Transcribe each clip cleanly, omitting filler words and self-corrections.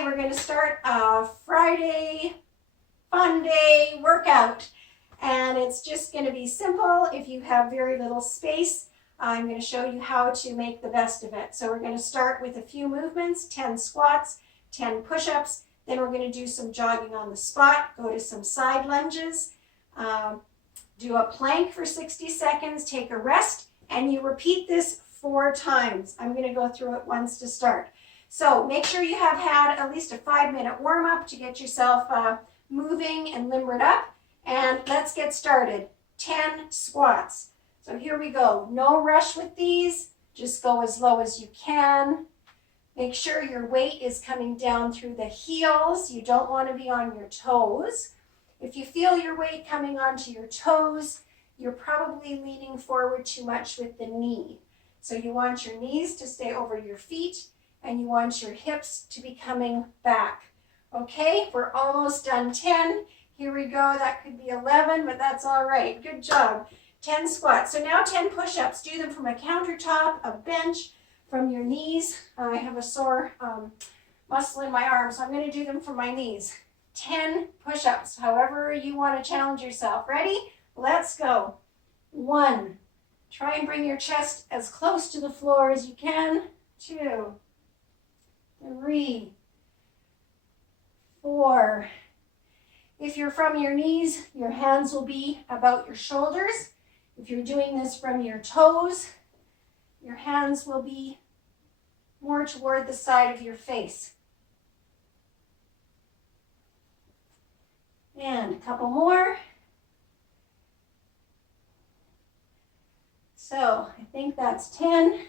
Hi, we're going to start a Friday fun day workout, and it's just going to be simple. If you have very little space, I'm going to show you how to make the best of it. So we're going to start with a few movements, 10 squats, 10 push-ups, then we're going to do some jogging on the spot, go to some side lunges, do a plank for 60 seconds, take a rest, and you repeat this 4 times. I'm going to go through it once to start. So make sure you have had at least a 5-minute warm-up to get yourself moving and limbered up. And let's get started. 10 squats. So here we go. No rush with these. Just go as low as you can. Make sure your weight is coming down through the heels. You don't want to be on your toes. If you feel your weight coming onto your toes, you're probably leaning forward too much with the knee. So you want your knees to stay over your feet, and you want your hips to be coming back. Okay, we're almost done. 10. Here we go. That could be 11, but that's all right. Good job. 10 squats. So now 10 push-ups. Do them from a countertop, a bench, from your knees. I have a sore muscle in my arm, so I'm going to do them from my knees. 10 push-ups, however you want to challenge yourself. Ready? Let's go. 1. Try and bring your chest as close to the floor as you can. 2. 3. 4. If you're from your knees, your hands will be about your shoulders. If you're doing this from your toes, your hands will be more toward the side of your face. And a couple more. So I think that's 10.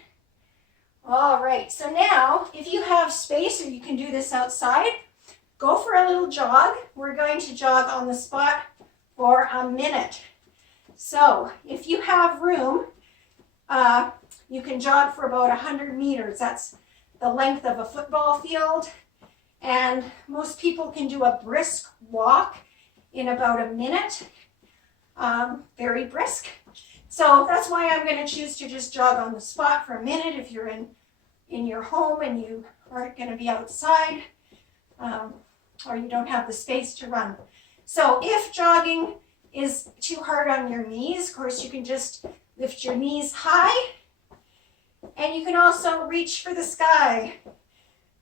All right, so now if you have space, or you can do this outside, go for a little jog. We're going to jog on the spot for a minute. So if you have room, you can jog for about 100 meters. That's the length of a football field. And most people can do a brisk walk in about a minute, very brisk. So that's why I'm going to choose to just jog on the spot for a minute if you're in your home and you aren't going to be outside, or you don't have the space to run. So if jogging is too hard on your knees, of course you can just lift your knees high, and you can also reach for the sky.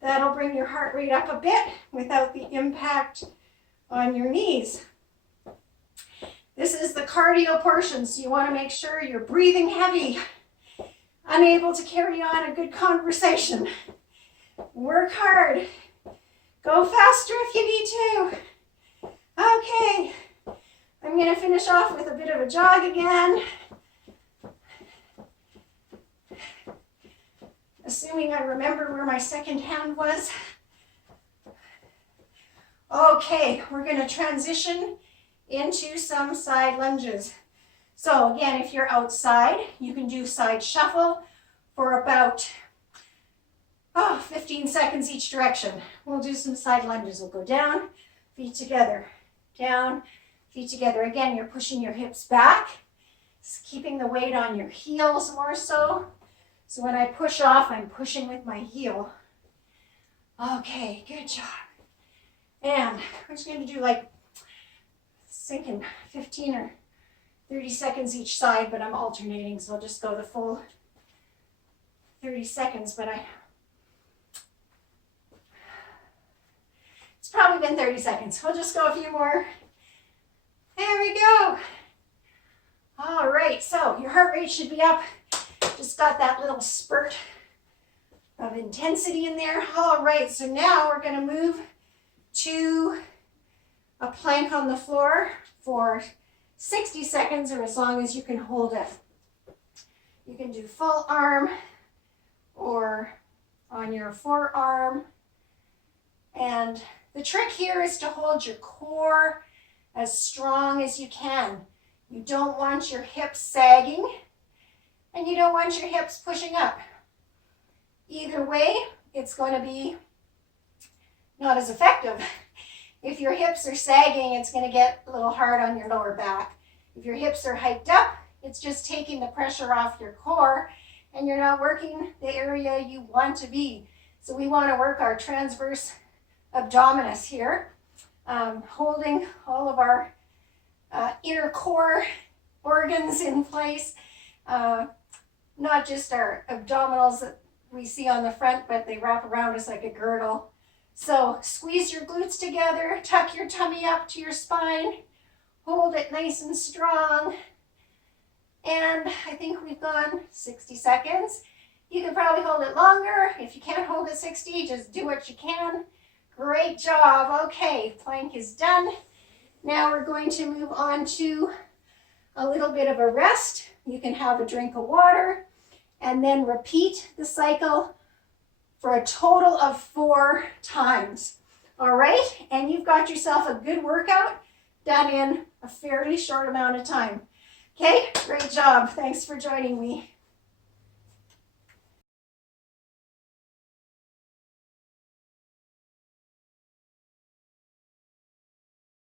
That'll bring your heart rate up a bit without the impact on your knees. This is the cardio portion, so you want to make sure you're breathing heavy, unable to carry on a good conversation. Work hard. Go faster if you need to. Okay, I'm going to finish off with a bit of a jog again. Assuming I remember where my second hand was. Okay, we're going to transition into some side lunges. So again, if you're outside, you can do side shuffle for about 15 seconds each direction. We'll do some side lunges. We'll go down, feet together, down, feet together. Again, you're pushing your hips back, keeping the weight on your heels more so. So when I push off, I'm pushing with my heel. Okay, good job. And we're just going to do like sinking 15 or 30 seconds each side, but I'm alternating, so I'll just go the full 30 seconds, but it's probably been 30 seconds. We'll just go a few more. There we go. All right, so your heart rate should be up. Just got that little spurt of intensity in there. All right, so now we're going to move to a plank on the floor for 60 seconds, or as long as you can hold it. You can do full arm or on your forearm. And the trick here is to hold your core as strong as you can. You don't want your hips sagging, and you don't want your hips pushing up. Either way, it's going to be not as effective. If your hips are sagging, it's going to get a little hard on your lower back. If your hips are hiked up, it's just taking the pressure off your core, and you're not working the area you want to be. So we want to work our transverse abdominis here, holding all of our inner core organs in place, not just our abdominals that we see on the front, but they wrap around us like a girdle. So squeeze your glutes together, tuck your tummy up to your spine, hold it nice and strong. And I think we've gone 60 seconds. You can probably hold it longer. If you can't hold it 60, just do what you can. Great job. Okay, plank is done. Now we're going to move on to a little bit of a rest. You can have a drink of water and then repeat the cycle for a total of 4 times. All right, and you've got yourself a good workout done in a fairly short amount of time. Okay, great job. Thanks for joining me.